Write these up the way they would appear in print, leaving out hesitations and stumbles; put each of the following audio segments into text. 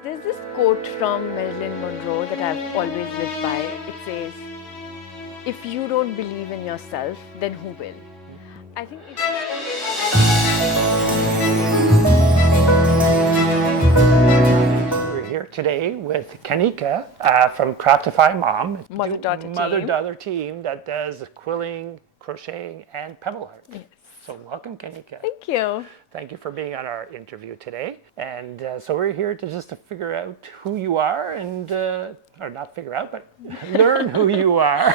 There's this quote from Marilyn Monroe that I've always lived by. It says, if you don't believe in yourself, then who will? I think We're here today with Kanika from Craftify Mom. Mother-daughter team. Mother-daughter team that does quilling, crocheting, and pebble art. Yes. So welcome, Kanika. Thank you. Thank you for being on our interview today. And so we're here to figure out who you are and, or not figure out, but learn who you are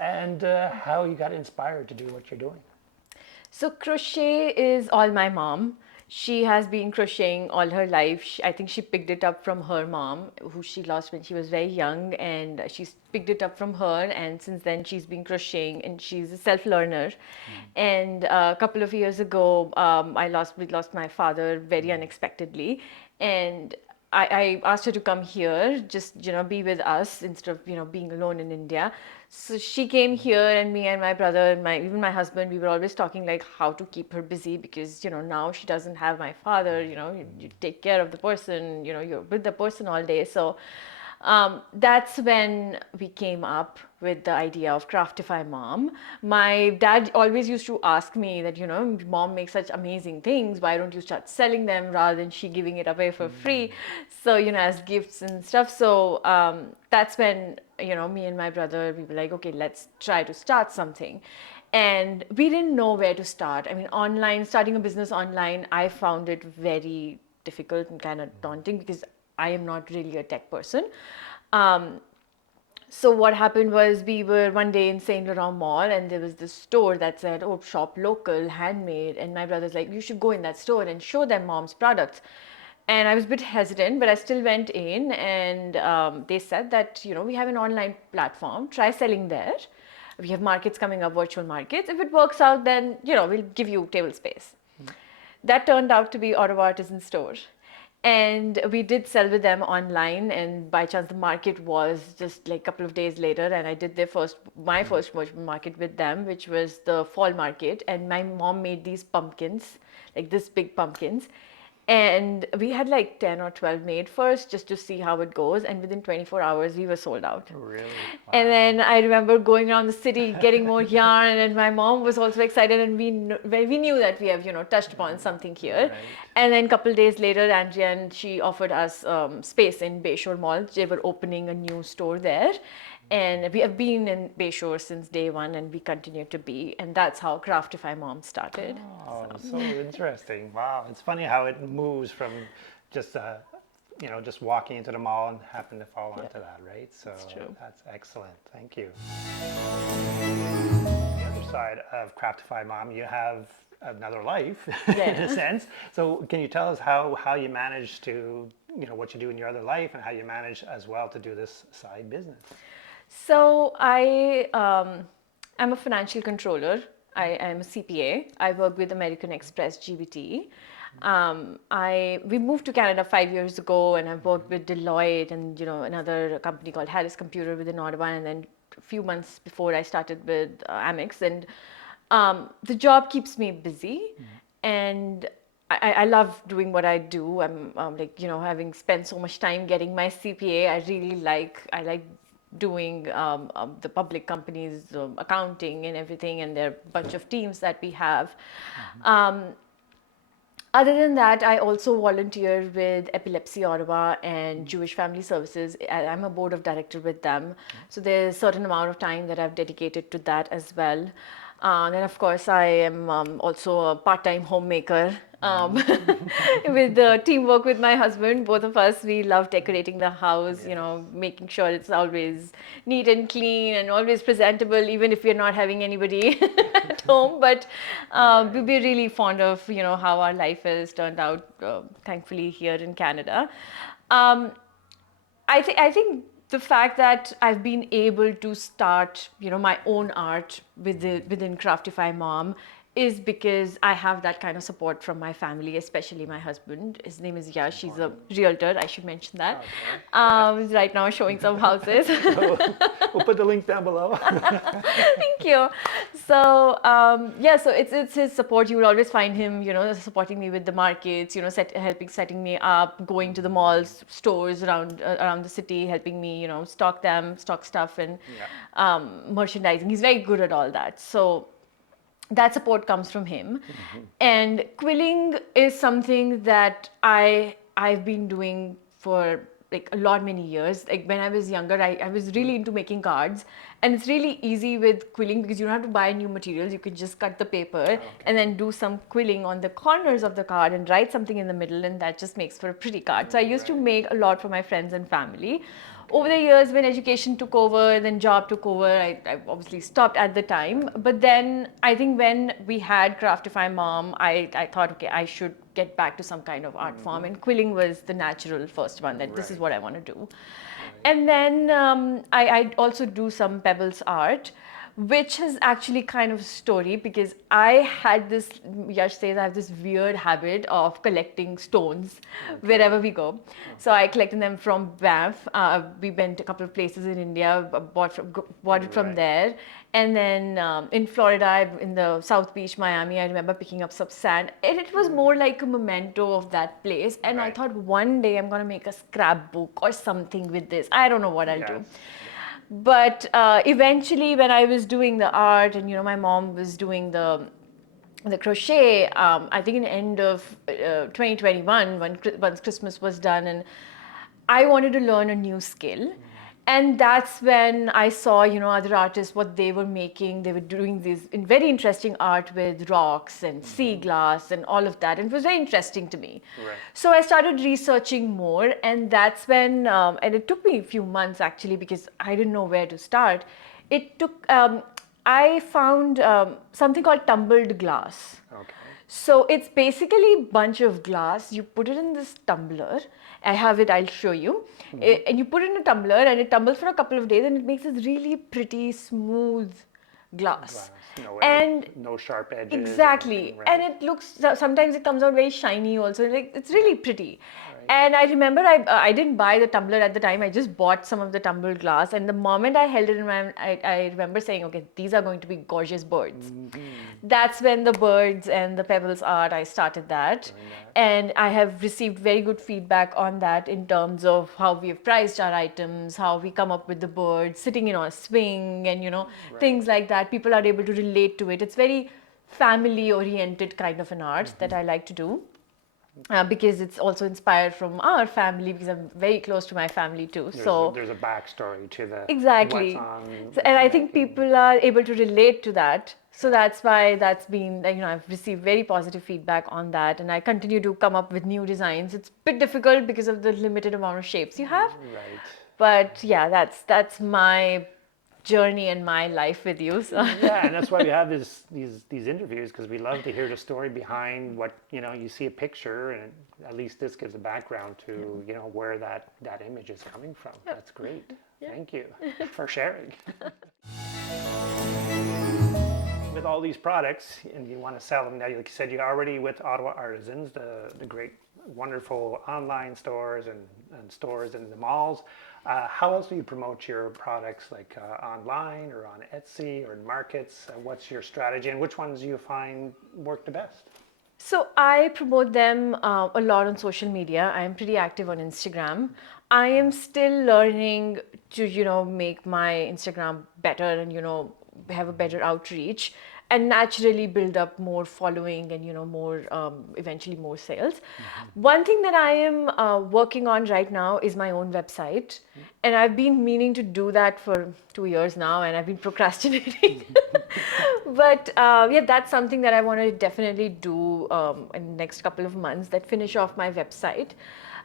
and how you got inspired to do what you're doing. So crochet is all my mom. She has been crocheting all her life. I think she picked it up from her mom, who she lost when she was very young, and she's picked it up from her. And since then, she's been crocheting, and she's a self-learner. And a couple of years ago, we lost my father very unexpectedly, and I asked her to come here, just be with us instead of being alone in India. So she came here, and me and my brother and even my husband, we were always talking like how to keep her busy because now she doesn't have my father. You take care of the person. You're with the person all day. So that's when we came up with the idea of Craftify Mom. My dad always used to ask me that, mom makes such amazing things. Why don't you start selling them rather than she giving it away for free? So, as gifts and stuff. So that's when, me and my brother, we were like, okay, let's try to start something. And we didn't know where to start. I mean, starting a business online, I found it very difficult and kind of daunting because I am not really a tech person. So what happened was we were one day in Saint Laurent Mall and there was this store that said, oh, shop local, handmade. And my brother's like, you should go in that store and show them mom's products. And I was a bit hesitant, but I still went in and they said that, we have an online platform, try selling there. We have markets coming up, virtual markets. If it works out, then, we'll give you table space. That turned out to be Ottawa Artisan Store. And we did sell with them online, and by chance the market was just like a couple of days later, and I did my first market with them, which was the fall market. And my mom made these pumpkins, like this big pumpkins. And we had like 10 or 12 made first just to see how it goes. And within 24 hours, we were sold out. Really? Wow. And then I remember going around the city, getting more yarn. And my mom was also excited. And we knew that we have, touched upon something here. Right. And then a couple of days later, Andrea, and she offered us space in Bayshore Mall. They were opening a new store there. And we have been in Bayshore since day one, and we continue to be. And that's how Craftify Mom started. Oh, so interesting. Wow. It's funny how it moves from just, just walking into the mall and happen to fall onto that, right? So That's true. That's excellent. Thank you. The other side of Craftify Mom, you have another life in a sense. So can you tell us how you manage to, what you do in your other life and how you manage as well to do this side business? So I am a financial controller. I am a CPA. I work with American Express GBT. We moved to Canada 5 years ago, and I've worked with Deloitte and another company called Harris Computer within Ottawa. And then a few months before, I started with Amex. And the job keeps me busy, and I love doing what I do. I'm having spent so much time getting my CPA. I like doing the public companies accounting and everything, and there are a bunch of teams that we have. Other than that, I also volunteer with Epilepsy Ottawa and Jewish Family Services. I'm a board of director with them. So there's a certain amount of time that I've dedicated to that as well. Then, of course, I am also a part-time homemaker with teamwork with my husband. Both of us, we love decorating the house, making sure it's always neat and clean and always presentable, even if we're not having anybody at home. But we're really fond of, how our life has turned out, thankfully, here in Canada. I think the fact that I've been able to start, my own art within Craftify Mom is because I have that kind of support from my family, especially my husband. His name is Yash. He's a realtor. I should mention that. He's right now showing some houses. We'll put the link down below. Thank you. So yeah, so it's his support. You will always find him, supporting me with the markets, setting me up, going to the malls, stores around the city, helping me, stock stuff, and merchandising. He's very good at all that. So that support comes from him. And quilling is something that I've been doing for like many years. Like when I was younger, I was really into making cards, and it's really easy with quilling because you don't have to buy new materials. You can just cut the paper and then do some quilling on the corners of the card and write something in the middle, and that just makes for a pretty card. So I used to make a lot for my friends and family. Over the years, when education took over, then job took over, I obviously stopped at the time. But then I think when we had Craftify Mom, I thought, okay, I should get back to some kind of art form. And quilling was the natural first one, that this is what I want to do. And then I also do some Pebbles art, which is actually kind of a story because I had this, Yash says, I have this weird habit of collecting stones wherever we go. So I collected them from Banff. We went a couple of places in India, bought it from there. And then in Florida, in the South Beach, Miami, I remember picking up some sand. And it was more like a memento of that place. And I thought one day I'm going to make a scrapbook or something with this. I don't know what I'll do. But eventually, when I was doing the art, and my mom was doing the crochet, I think in the end of 2021, once Christmas was done, and I wanted to learn a new skill. And that's when I saw, other artists, what they were making. They were doing this very interesting art with rocks and sea glass and all of that. And it was very interesting to me. So I started researching more. And that's when, and it took me a few months actually, because I didn't know where to start. I found something called tumbled glass. So it's basically a bunch of glass. You put it in this tumbler. I have it, I'll show you. And you put it in a tumbler and it tumbles for a couple of days and it makes this really pretty smooth glass. No sharp edges. Exactly. And it looks, sometimes it comes out very shiny also. Like it's really pretty. And I remember I didn't buy the tumbler at the time. I just bought some of the tumbled glass. And the moment I held it in my hand, I remember saying, okay, these are going to be gorgeous birds. That's when the birds and the pebbles art, I started that. And I have received very good feedback on that in terms of how we have priced our items, how we come up with the birds sitting in on a swing and, things like that. People are able to relate to it. It's very family oriented kind of an art that I like to do. Because it's also inspired from our family, because I'm very close to my family too. There's a backstory to the exactly. What's on, and I think people are able to relate to that. So that's why that's been, I've received very positive feedback on that, and I continue to come up with new designs. It's a bit difficult because of the limited amount of shapes you have. But yeah, that's my journey and my life with you. So. Yeah, and that's why we have these interviews, because we love to hear the story behind what you see a picture, and at least this gives a background to where that image is coming from. That's great. Thank you for sharing. With all these products, and you want to sell them now, like you said, you're already with Ottawa Artisans, the great, wonderful online stores and stores in the malls. How else do you promote your products, like online or on Etsy or in markets? What's your strategy, and which ones do you find work the best? So I promote them a lot on social media. I am pretty active on Instagram. I am still learning to, make my Instagram better and, have a better outreach and naturally build up more following and, more, eventually more sales. One thing that I am working on right now is my own website. And I've been meaning to do that for 2 years now, and I've been procrastinating. But yeah, that's something that I want to definitely do in the next couple of months, that finish off my website.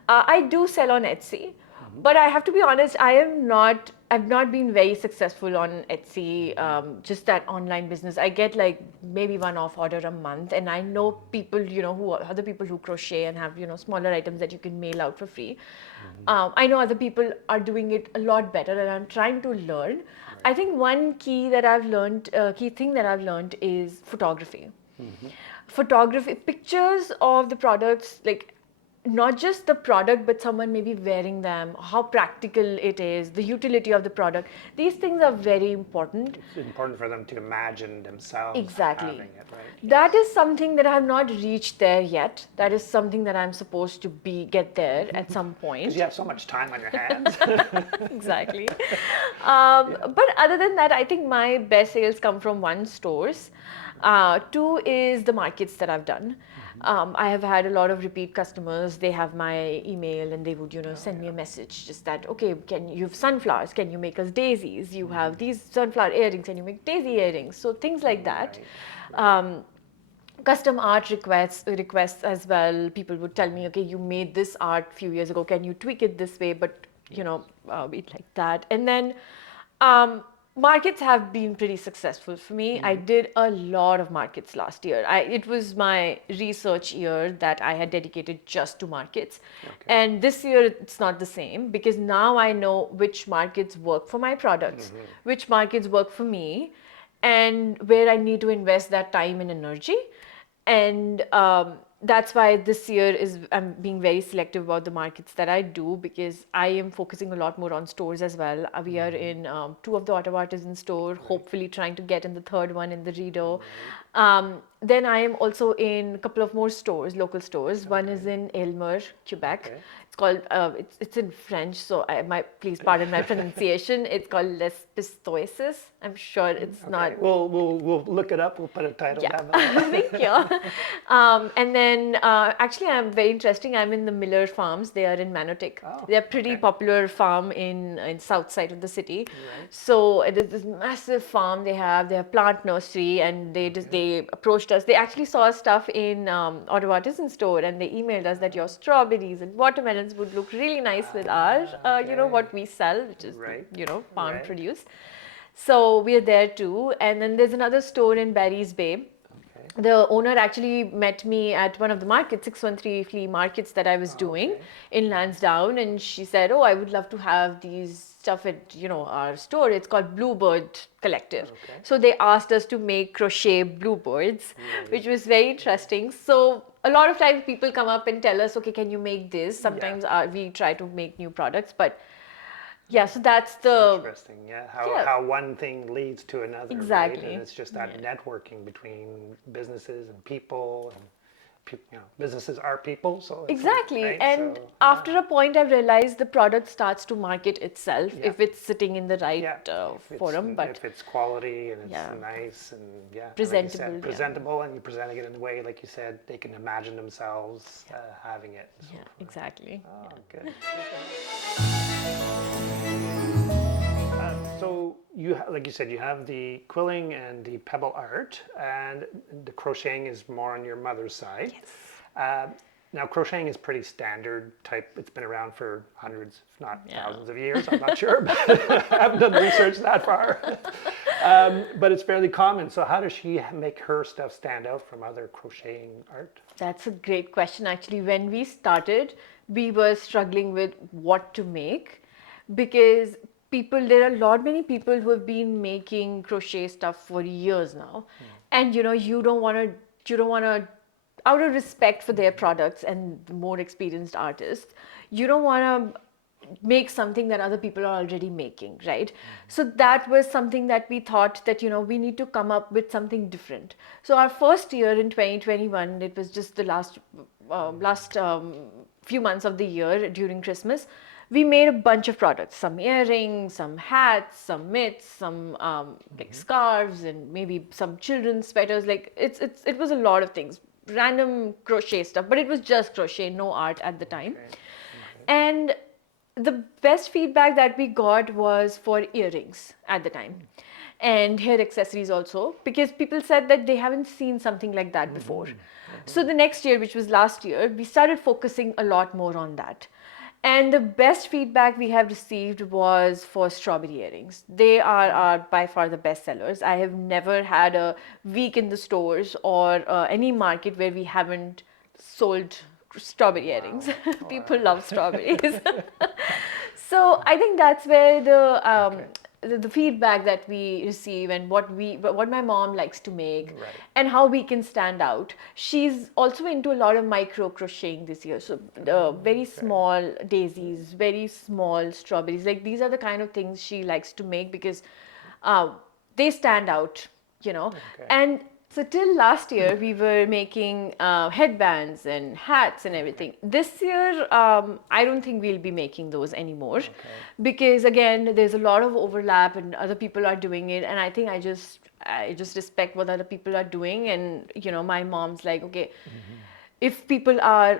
I do sell on Etsy, but I have to be honest, I've not been very successful on Etsy, just that online business. I get like maybe one-off order a month, and I know people, other people who crochet and have, smaller items that you can mail out for free. I know other people are doing it a lot better, and I'm trying to learn. I think one key thing that I've learned is photography. Photography, pictures of the products, like not just the product, but someone maybe wearing them, how practical it is, the utility of the product. These things are very important. It's important for them to imagine themselves Exactly. having it, right? That is something that I have not reached there yet. That is something that I'm supposed to get there at some point. Because you have so much time on your hands. Exactly. But other than that, I think my best sales come from one, stores. Two is the markets that I've done. I have had a lot of repeat customers. They have my email and they would, send me a message just that, okay, you have sunflowers? Can you make us daisies? You have these sunflower earrings. Can you make daisy earrings? So things like that. Custom art requests as well. People would tell me, okay, you made this art a few years ago. Can you tweak it this way? But it like that. And then markets have been pretty successful for me. I did a lot of markets last year. It was my research year that I had dedicated just to markets. And this year it's not the same because now I know which markets work for my products, which markets work for me, and where I need to invest that time and energy. And that's why this year I'm being very selective about the markets that I do, because I am focusing a lot more on stores as well. We are in 2 of the Ottawa Artisan store, hopefully trying to get in the 3rd one in the Rideau. Then I am also in a couple of more stores, local stores. One is in Immerse, Quebec. It's called, it's in French, so please pardon my pronunciation. It's called Les Pistoises. I'm sure it's not. We'll look it up. We'll put a title down below. Thank you. And then actually I'm very interesting. I'm in the Miller Farms. They are in Manotick. They're a pretty popular farm in south side of the city. So there's this massive farm they have. They have plant nursery, and they approached us. They actually saw stuff in Ottawa Artisan store, and they emailed us that your strawberries and watermelons would look really nice with our, what we sell, which is, farm produce. So we are there too. And then there's another store in Barry's Bay. The owner actually met me at one of the markets, 613 flea markets that I was doing in Lansdowne. And she said, oh, I would love to have these stuff at, our store. It's called Bluebird Collective. So they asked us to make crochet bluebirds, which was very interesting. So a lot of times people come up and tell us, okay, can you make this? Sometimes we try to make new products, but yeah, so that's the interesting. How one thing leads to another. Exactly. Right? And it's just that networking between businesses and people, and businesses are people. So exactly. Right? And after a point, I've realized the product starts to market itself if it's sitting in the right forum. But if it's quality and it's nice and presentable, like presentable, and you're presenting it in a way, like you said, they can imagine themselves having it. So exactly. Oh, good. So like you said, you have the quilling and the pebble art, and the crocheting is more on your mother's side. Yes. Now, crocheting is pretty standard type. It's been around for hundreds, if not thousands of years. I'm not sure, but I haven't done research that far. But it's fairly common. So how does she make her stuff stand out from other crocheting art? That's a great question. Actually, when we started, we were struggling with what to make, because there are many people who have been making crochet stuff for years now. And you don't want to, out of respect for their products and the more experienced artists, you don't want to make something that other people are already making, right? So that was something that we thought that, we need to come up with something different. So our first year in 2021, it was just the last few months of the year during Christmas, we made a bunch of products, some earrings, some hats, some mitts, some like scarves, and maybe some children's sweaters. Like it was a lot of things, random crochet stuff, but it was just crochet, no art at the time. And the best feedback that we got was for earrings at the time, and hair accessories also, because people said that they haven't seen something like that before. So the next year, which was last year, we started focusing a lot more on that. And the best feedback we have received was for strawberry earrings. They are by far the best sellers. I have never had a week in the stores or any market where we haven't sold strawberry earrings. People love strawberries. So I think that's where the feedback that we receive and what my mom likes to make Right. and how we can stand out. She's also into a lot of micro crocheting this year. So very small daisies, very small strawberries. Like these are the kind of things she likes to make because uh, they stand out, you know. Okay. And so till last year, we were making headbands and hats and everything. This year, I don't think we'll be making those anymore because again, there's a lot of overlap and other people are doing it. And I think I just respect what other people are doing. And you know, my mom's like, okay, if people are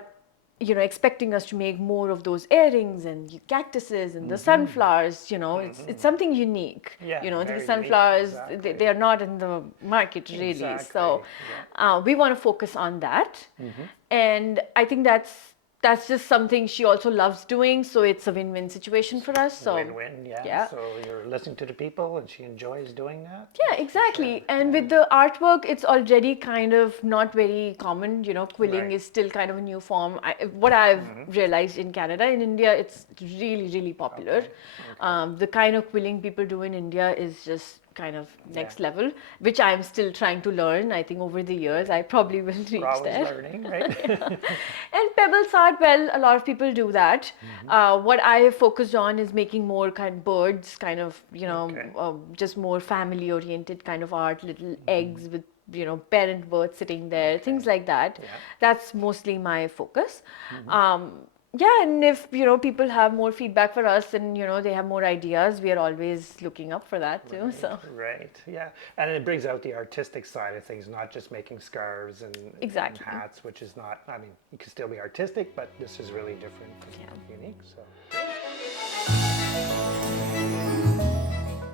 expecting us to make more of those earrings and cactuses and the sunflowers, it's something unique. Yeah, These very unique, sunflowers, exactly. they are not in the market really. Exactly, So we want to focus on that. And I think that's just something she also loves doing. So it's a win-win situation for us. So Win-win, yeah. So you're listening to the people and she enjoys doing that? yeah, exactly. And with the artwork, it's already kind of not very common. Quilling Right. is still kind of a new form. What I've realized in Canada, in India, it's really, really popular. The kind of quilling people do in India is just kind of next level, which I'm still trying to learn. I think over the years, I probably will reach We're always there. learning, right? And Pebbles art, well, a lot of people do that. What I have focused on is making more kind of birds, kind of, just more family oriented kind of art, little eggs with, parent birds sitting there, things like that. Yeah. That's mostly my focus. Yeah, and if, people have more feedback for us and, they have more ideas, we are always looking up for that too. So Right, yeah. And it brings out the artistic side of things, not just making scarves and Exactly. hats, which is not, I mean, you can still be artistic, but this is really different and unique. So,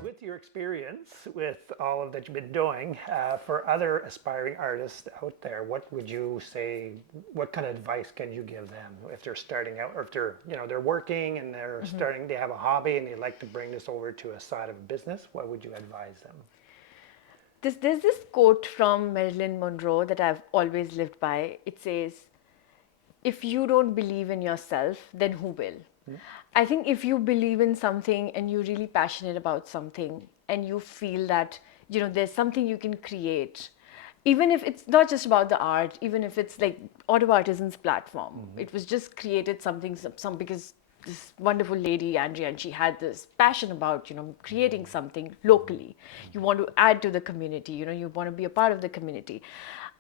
with your experience with all of that you've been doing, for other aspiring artists out there, what would you say? What kind of advice can you give them if they're starting out, or if they're they're working and they're starting, they have a hobby and they like to bring this over to a side of business? What would you advise them? there's this quote from Marilyn Monroe that I've always lived by. It says, if you don't believe in yourself, then who will? I think if you believe in something and you're really passionate about something and you feel that, there's something you can create, even if it's not just about the art, even if it's like Ottawa Artisans platform, it was just created something, some because this wonderful lady, Andrea, and she had this passion about, creating something locally. You want to add to the community, you want to be a part of the community.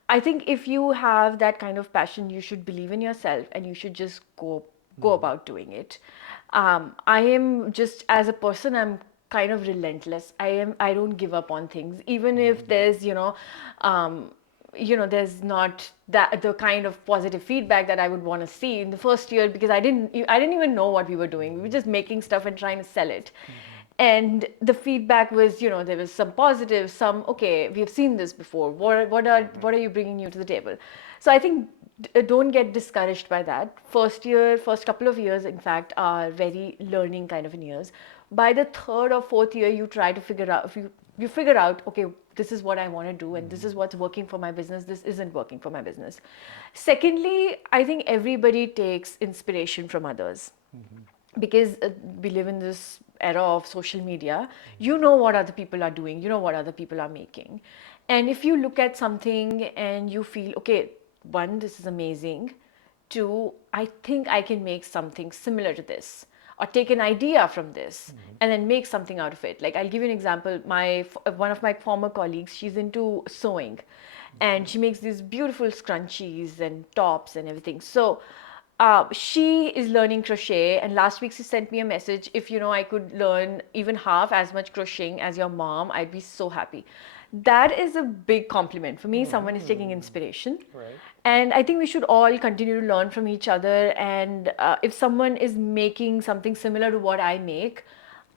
I think if you have that kind of passion, you should believe in yourself and you should just go about doing it. I am just, as a person, I'm kind of relentless. I don't give up on things, even if there's there's not that the kind of positive feedback that I would want to see in the first year, because I didn't even know what we were doing. We were just making stuff and trying to sell it. And the feedback was, there was some positive, some, okay, we've seen this before. What are you bringing new to the table? So I think don't get discouraged by that. First couple of years, in fact, are very learning kind of years. By the third or fourth year, you try to figure out, if you figure out, okay, this is what I want to do and this is what's working for my business, this isn't working for my business. Secondly, I think everybody takes inspiration from others. Because we live in this era of social media, you know what other people are doing, you know what other people are making. And if you look at something and you feel, okay, one, this is amazing. Two, I think I can make something similar to this, or take an idea from this and then make something out of it. Like, I'll give you an example. One of my former colleagues, she's into sewing and she makes these beautiful scrunchies and tops and everything. So she is learning crochet, and last week she sent me a message, if I could learn even half as much crocheting as your mom, I'd be so happy. That is a big compliment for me. Someone is taking inspiration. Right. And I think we should all continue to learn from each other. And if someone is making something similar to what I make,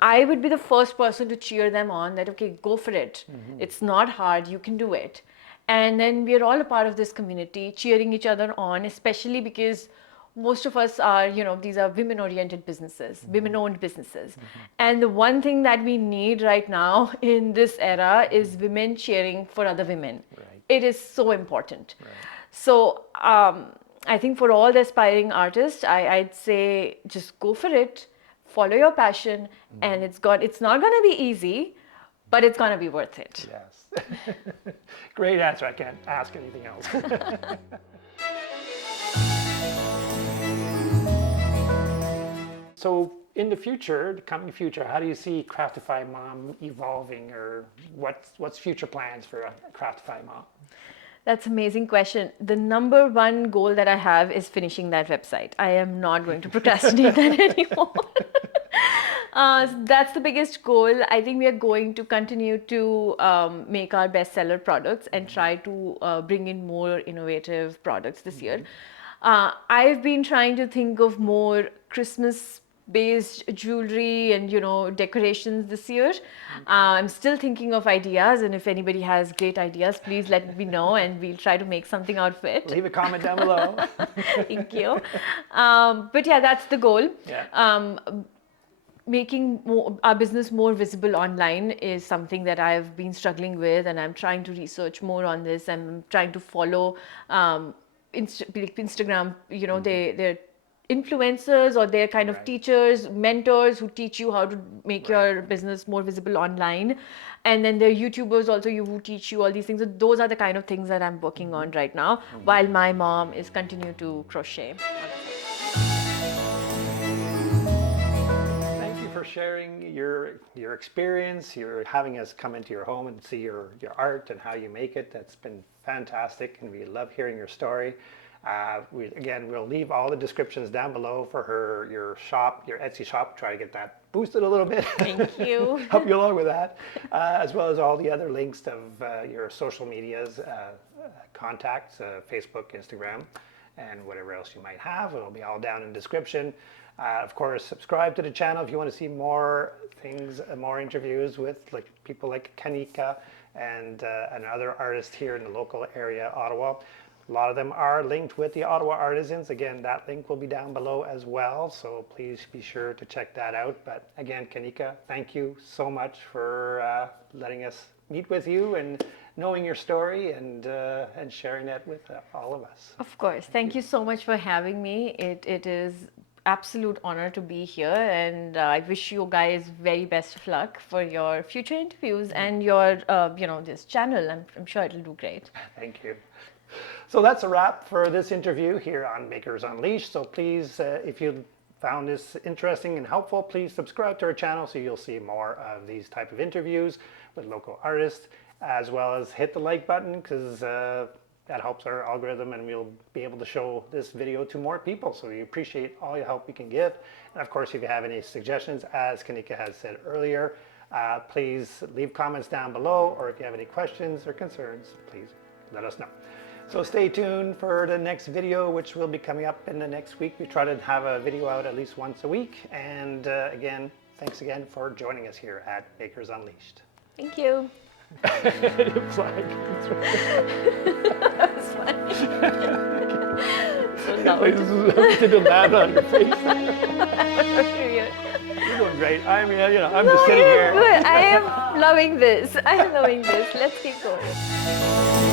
I would be the first person to cheer them on, that, okay, go for it. It's not hard, you can do it. And then we're all a part of this community, cheering each other on, especially because most of us are, these are women oriented businesses, women owned businesses. And the one thing that we need right now in this era is women cheering for other women. Right. It is so important. Right. So I think for all the aspiring artists, I'd say just go for it. follow your passion, and it's not going to be easy, but it's going to be worth it. Yes. Great answer. I can't ask anything else. So in the future, the coming future, how do you see Craftify Mom evolving, or what's future plans for Craftify Mom? That's an amazing question. The number one goal that I have is finishing that website. I am not going to procrastinate that anymore. That's the biggest goal. I think we are going to continue to make our bestseller products and try to bring in more innovative products this year. I've been trying to think of more Christmas based jewelry and decorations this year. I'm still thinking of ideas, and if anybody has great ideas, please let me know and we'll try to make something out of it. Leave a comment down below. Thank you. But yeah, that's the goal. Yeah. Making our business more visible online is something that I've been struggling with, and I'm trying to research more on this. I'm trying to follow Instagram, they're influencers, or they're kind of Right. teachers, mentors who teach you how to make your business more visible online. And then there are YouTubers also who teach you all these things. So those are the kind of things that I'm working on right now, while my mom is continuing to crochet. Thank you for sharing your experience, your having us come into your home and see your art and how you make it. That's been fantastic, and we love hearing your story. We'll leave all the descriptions down below for your shop, your Etsy shop. Try to get that boosted a little bit. Thank you. Help you along with that, as well as all the other links of your social medias, contacts, Facebook, Instagram, and whatever else you might have. It'll be all down in the description. Of course, subscribe to the channel if you want to see more things, more interviews with people like Kanika and other artists here in the local area, Ottawa. A lot of them are linked with the Ottawa artisans. Again, that link will be down below as well, so please be sure to check that out. But again, Kanika, thank you so much for letting us meet with you and knowing your story and sharing that with all of us. Of course. Thank you so much for having me. It is absolute honor to be here, and I wish you guys very best of luck for your future interviews and your this channel. I'm sure it'll do great. Thank you. So that's a wrap for this interview here on Makers Unleashed. So please, if you found this interesting and helpful, please subscribe to our channel so you'll see more of these type of interviews with local artists, as well as hit the like button, because that helps our algorithm and we'll be able to show this video to more people. So we appreciate all your help we can give. And of course, if you have any suggestions, as Kanika has said earlier, please leave comments down below, or if you have any questions or concerns, please let us know. So stay tuned for the next video, which will be coming up in the next week. We try to have a video out at least once a week. And again, thanks again for joining us here at Makers Unleashed. Thank you. Flag. That was funny. So loud. To do that on your face. Weird. You're doing great. I mean, I'm just sitting here. Good. I am loving this. Let's keep going.